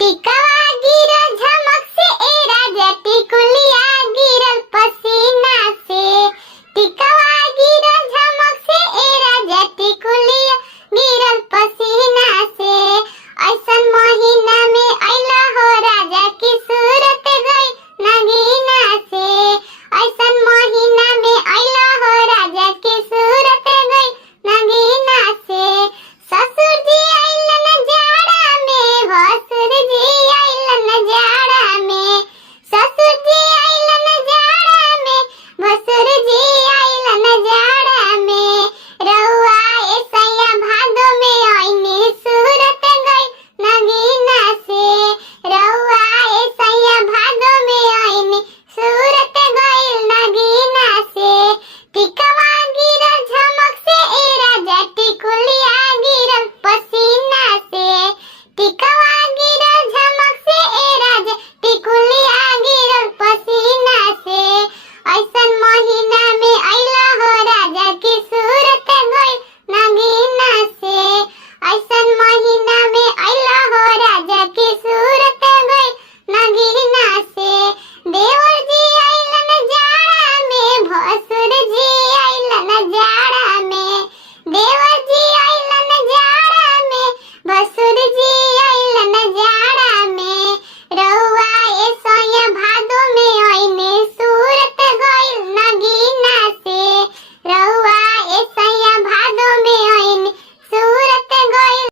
टिकवा गिरल झमक से ए राजा टिकुलिया गिरल पसीना से। टिकवा गिरल झमक से ए राजा टिकुलिया गिरल पसीना से। ऐसन महीना में अइला हो राजा की सूरत गई नगीना से। ऐसन महीना में अइला हो राजा की सूरत गई नगीना से। ससुर जी आइलन जाड़ा में, भसुर जी आइलन जाड़ा में। ससुर जी आइलन जाड़ा में, भसुर जी आइलन जाड़ा में। रउआ ऐसैया भादो में आइनी सूरत गई नगीना से। रउआ ऐसैया भादो में आइनी सूरत गई नगीना से। टिकवा गिरल झमक से ए राजा टिकुलिया गिरल पसीना से। टिकवा गिरल झमक से ए राजा टिकुलिया गिरल पसीना से। ऐसन महीना में अइला हो राजा की सूरत गई नगीना से। ऐसन महीना में अइला हो राजा की सूरत गई नगीना से। देवर जी आइलन जाड़ा में, भसुर